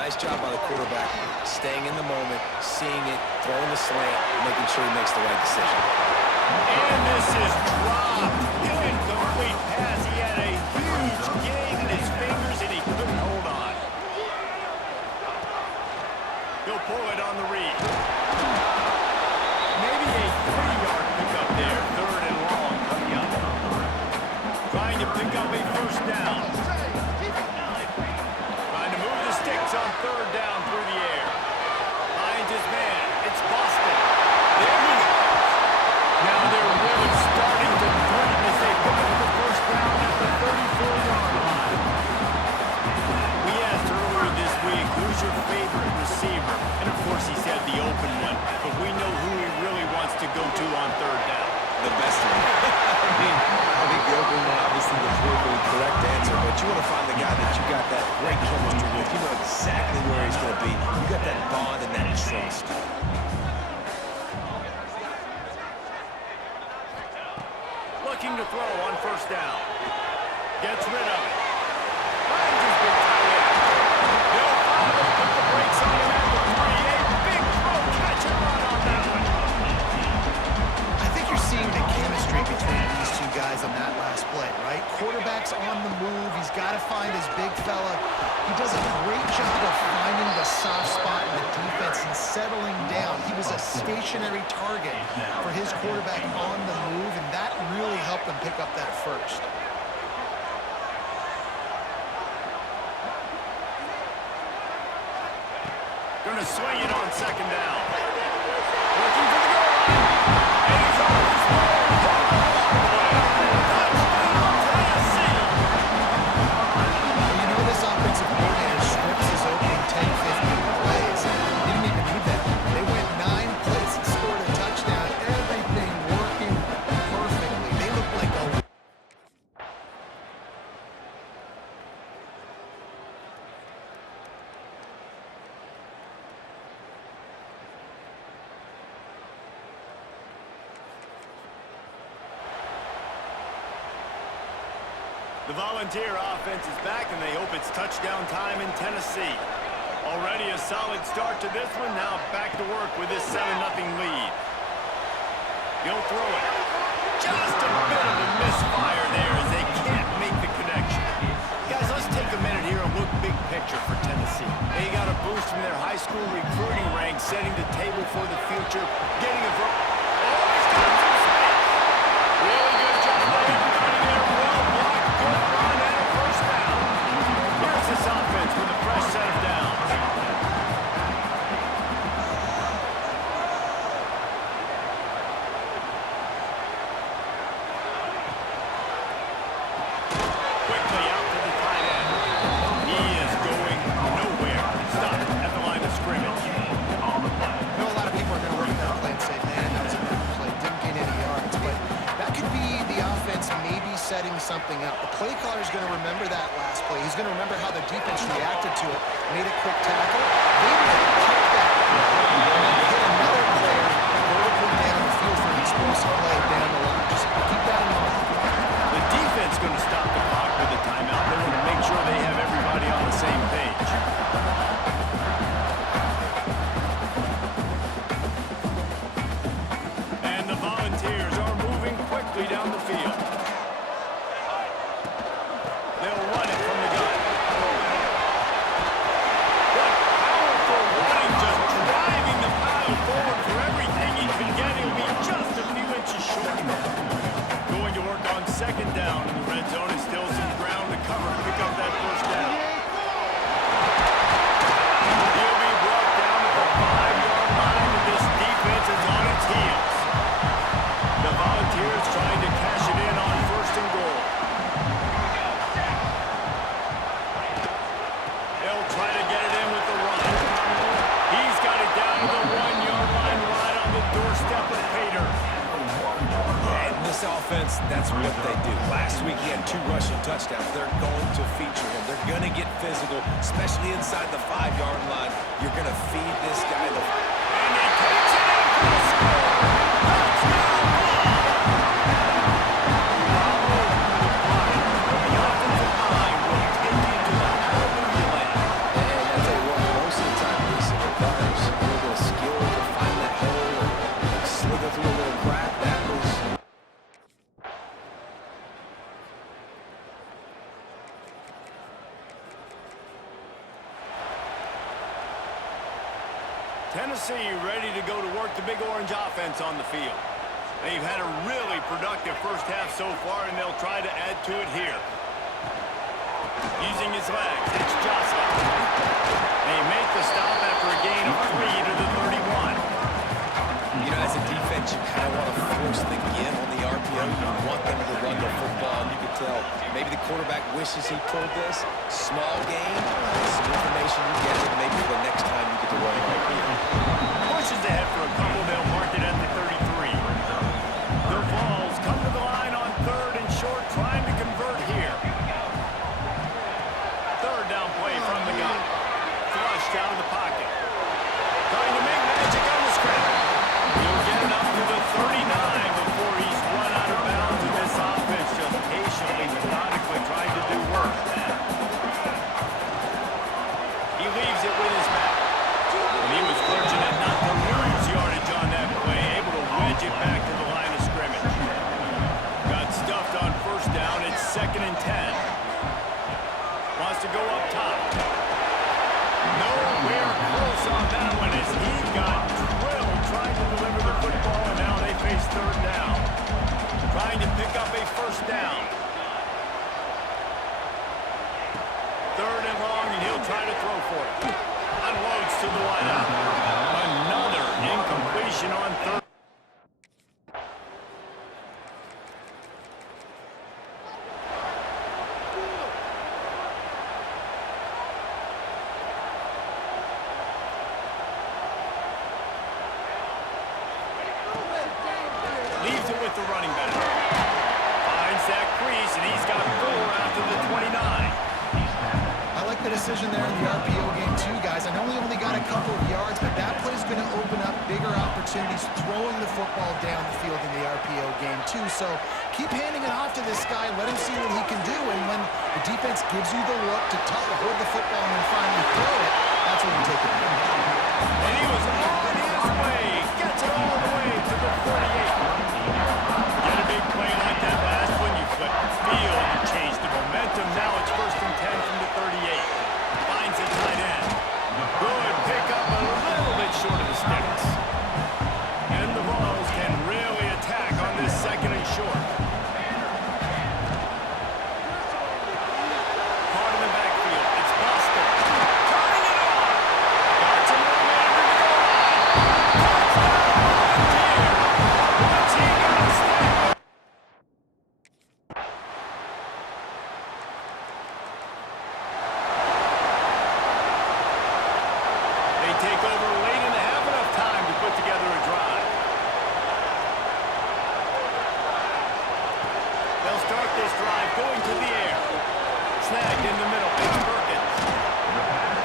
Nice job by the quarterback, staying in the moment, seeing it, throwing the slant, making sure he makes the right decision. And this is dropped. Incomplete pass. He had a huge gain in his fingers, and he couldn't hold on. He'll pull it on the read. Maybe a 3-yard pickup there. 3rd and long coming up. Trying to pick up a first down. Trying to move the sticks on 3rd down through the air. Finds his man. It's Boston. There he goes. Now they're really starting to threaten as they pick up the first down at the 34-yard line. We asked earlier this week, who's your favorite receiver? And of course he said the open one, but we know who he really wants to go to on 3rd down. The best one. I think the open one, obviously the politically correct answer, but you want to find the guy that you got that great chemistry with. You know exactly where he's going to be. You got that bond and that trust. Looking to throw on first down. Gets rid of it. Finds his big tight end. They'll follow, put the brakes on him at the 3. A big throw, catch and run on that one. I think you're seeing the chemistry between these two guys on that last play, right? Quarterback's on the move. He's got to find his big fella. He does a great job of finding the soft spot in the defense and settling down. He was a stationary target for his quarterback on the move, and that really helped him pick up that first. Gonna swing it on 2nd down. Looking for the goal line. And he's on his way. Touchdown, Tennessee. You know this offensive coordinator scripts his opening 10-15 plays. He didn't even need that. They went 9 plays and scored a touchdown. Everything working perfectly. They look like a... The Volunteer offense is back, and they hope it's touchdown time in Tennessee. Already a solid start to this one. Now back to work with this 7-0 lead. He'll throw it. Just a bit of a misfire there as they can't make the connection. Guys, let's take a minute here and look big picture for Tennessee. They got a boost from their high school recruiting ranks, setting the table for the future, getting a... Oh, he's got some space. Really good job by everybody there. Well blocked, good run, and a first down. Here's this offense with a fresh set of downs. Quickly out to the tight end. He is going nowhere. Stop at the line of scrimmage. I know a lot of people are going to look at that play and say, man, that was a bad play. Didn't get any yards. But that could be the offense maybe setting something up. The play caller is going to remember that last play. He's going to remember how the defense reacted to it, made a quick tackle. Maybe they kept that play and then hit another player vertically down the field for an explosive play down the line. Just keep that in mind. The defense going to stop the clock with a timeout. They're going to make sure they have everybody on the same page. And the Volunteers are moving quickly down the field. They'll run it from the gun. What powerful running, just driving the pile forward for everything he can get. He'll be just a few inches short. Going to work on 2nd down in the red zone. Is still some ground to cover to pick up that first down. He'll be brought down to the 5-yard line, and this defense is on its heels. The Volunteers trying to cash it in on 1st and goal. They'll try to get it in with the run. He's got it down to the 1-yard line right on the doorstep of Pater. And this offense, that's what they do. Last week he had 2 rushing touchdowns. They're going to feature him. They're going to get physical, especially inside the 5-yard line. You're going to feed this guy the... And he takes it in for the score. Touchdown ball. The offensive line will take you to the hallelujah land. And I'll tell you what, Tennessee ready to go to work the Big Orange offense on the field. They've had a really productive first half so far, and they'll try to add to it here. Using his legs, it's Jocelyn. They make the stop after a gain of 3 to the 31. You know, as a defense, you kind of want to force the give on the RPO. You want them to run the football. You can tell maybe the quarterback wishes he pulled this. Small gain, some information you get, and maybe the next time you get to run an RPO. Pushes ahead for a couple. They'll mark it at the 33. Their balls come to the line on 3rd and short, trying to convert here. 3rd down play from the gun. Flushed out of the pocket. Trying to make magic on the scramble. He'll get it up to the 39 before he's run out of bounds in this offense, just patiently, methodically trying to do work. He leaves it with his back. And he was fortunate not to lose yardage on that play, able to wedge it back to the line of scrimmage. Got stuffed on 1st down. It's 2nd and 10. Wants to go up top. Nowhere close on that one as he got drilled trying to deliver the football, and now they face 3rd down. Trying to pick up a 1st down. 3rd and long, and he'll try to throw for it. Unloads to the wideout. Another incompletion on 3rd. Leaves it with the running back. Finds that crease, and he's got 4 out to the 29. I like the decision there in the RPO game too, guys. I know he only got a couple of yards, but that play's going to open up bigger opportunities throwing the football down the field in the RPO game too. So keep handing it off to this guy. Let him see what he can do. And when the defense gives you the look to hold the football and then finally throw it, that's when you take it. And he was on his way. Gets it all the way to the 48. Get a big play like that last one, you flip the field, you change the momentum. Now it's 1st and 10 from the 38. Finds a tight end. Good pickup, a little bit short of the sticks. And the Vols can really attack on this 2nd and short. Part of the backfield, it's Buster. Turning it on. Got some room under the goal line. Touchdown, Volunteer. Watch he got step. They take over late and have enough time to put together a drive. They'll start this drive going to the air. Snagged in the middle. It's Perkins.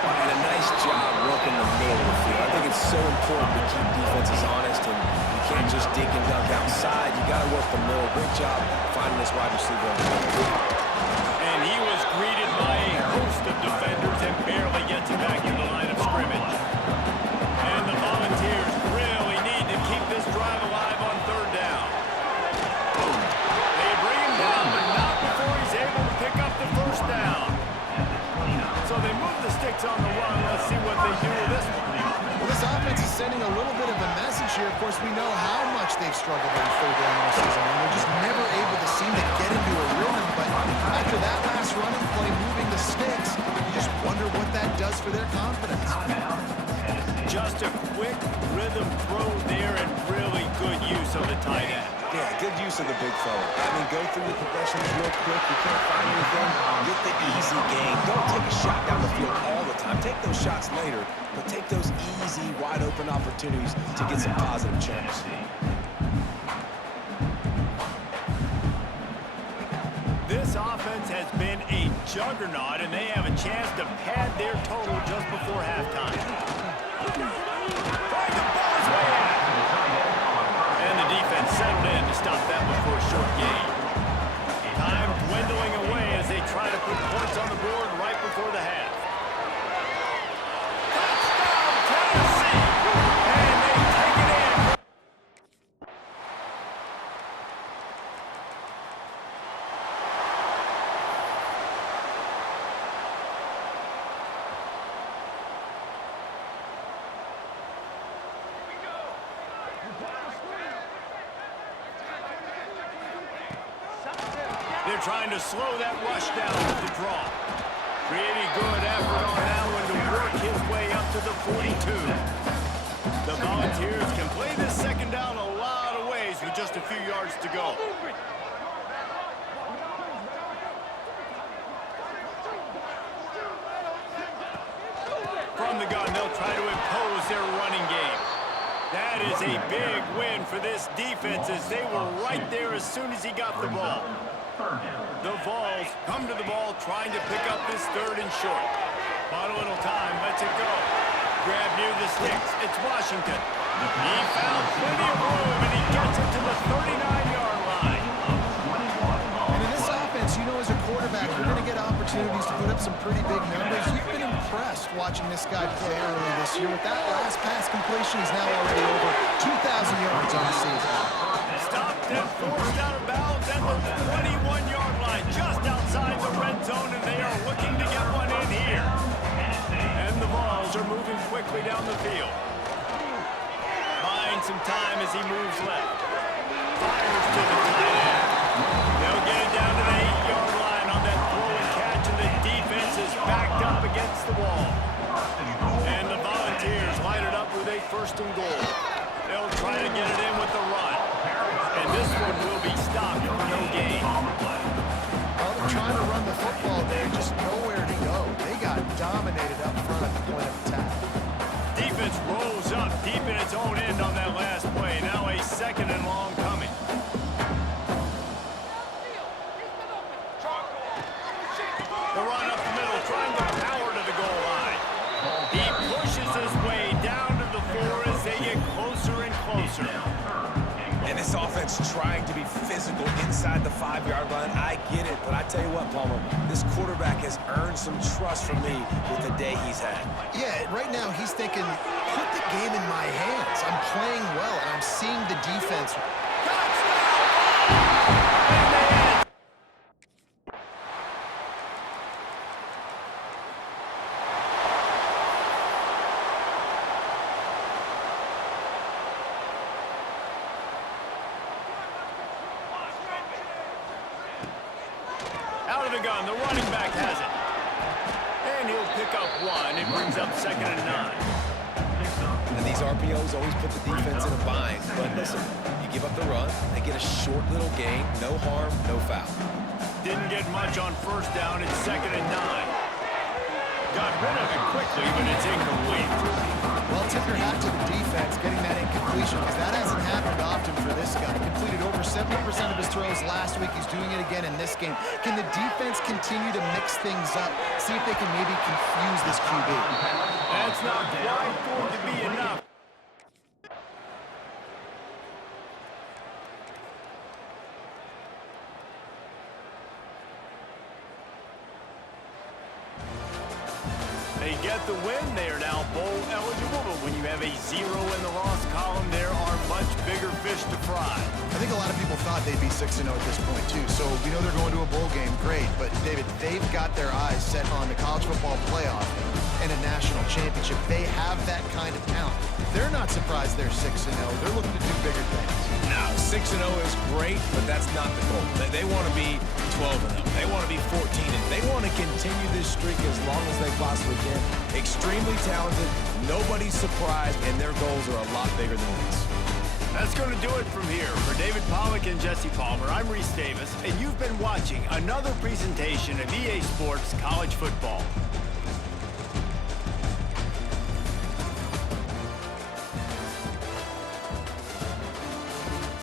And a nice job working the middle of the field. I think it's so important to keep defenses honest, and you can't just dig and dunk outside. You got to work the middle. Great job finding this wide receiver on the middle. And he was greeted by a host of defenders and barely gets it back in the line of scrimmage. And the Volunteers really need to keep this drive alive on 3rd down. They bring him down, but not before he's able to pick up the 1st down. So they move the sticks on the run. Let's see what they do with this one. Well, this offense is sending a little bit of a message here. Of course, we know how much they've struggled on 3rd down all season, and they're just never able to seem to get into a rhythm. But after that last running play, moving the sticks, you just wonder what that does for their confidence. Just a quick rhythm throw there and really good use of the tight end. Yeah, good use of the big fella. I mean, go through the progressions real quick. You can't find anything. Get the easy gain. Don't take a shot down the field all the time. Take those shots later, but take those easy, wide-open opportunities to get some positive checks. This offense has been a juggernaut, and they have a chance to pad their total just before halftime. Trying to ball his way out. And the defense settled in to stop that before a short gain. Time dwindling away as they try to put points on the board right before the half. Touchdown, Tennessee! And they take it in. They're trying to slow that rush down with the draw. Pretty good effort on that one to work his way up to the 42. The Volunteers can play this second down a lot of ways with just a few yards to go. From the gun, they'll try to impose their running game. That is a big win for this defense as they were right there as soon as he got the ball. The Vols come to the ball trying to pick up this third and short. Bought a little time, lets it go. Grab near the sticks, it's Washington. He found plenty of room and he gets it to the 39-yard line. And in this offense, you know as a quarterback, you're going to get opportunities to put up some pretty big numbers. You've been impressed watching this guy play early this year. With that last pass completion, he's now already over 2,000 yards on the season. Stopped and forced out of bounds at the 21-yard line, just outside the red zone, and they are looking to get one in here. And the Vols are moving quickly down the field. Buying some time as he moves left. Fires to the tight end. They'll get it down to the 8-yard line on that throw and catch, and the defense is backed up against the wall. And the Volunteers line it up with a first and goal. They'll try to get it in with the run. And this one will be stopped for no gain. Well, they're trying to run the football there, just nowhere to go. They got dominated up front at the point of attack. Defense rolls up deep in its own end on that last play. Now a second and long coming. The run up the middle, trying to power to the goal line. He pushes his way down to the 4 as they get closer and closer. And this offense trying to be physical inside the 5-yard line. I get it, but I tell you what, Palmer, this quarterback has earned some trust from me with the day he's had. Yeah, right now he's thinking, put the game in my hands. I'm playing well, and I'm seeing the defense. Out of the gun, the running back has it. And he'll pick up one. It brings up second and 9. And these RPOs always put the defense in a bind. But listen, you give up the run, they get a short little gain, no harm, no foul. Didn't get much on first down. It's second and 9. Got rid of it quickly, but it's incomplete. Well, tip your hat to the defense getting that incompletion, because that hasn't happened often for this guy. Completed over 70% of his throws last week. He's doing it again in this game. Can the defense continue to mix things up, see if they can maybe confuse this QB? That's not quite going to be enough. They get the win. They are now bowl eligible, but when you have a 0 in the loss column, there are much bigger fish to fry. I think a lot of people thought they'd be 6-0 at this point, too. So we know they're going to a bowl game. Great. But, David, they've got their eyes set on the college football playoff and a national championship. They have that kind of talent. They're not surprised they're 6-0. They're looking to do bigger things. Now, 6-0 is great, but that's not the goal. They want to be 12-0. They want to be 14-0. They want to continue this streak as long as they possibly can. Extremely talented, nobody's surprised, and their goals are a lot bigger than this. That's going to do it from here. For David Pollack and Jesse Palmer, I'm Reese Davis, and you've been watching another presentation of EA Sports College Football.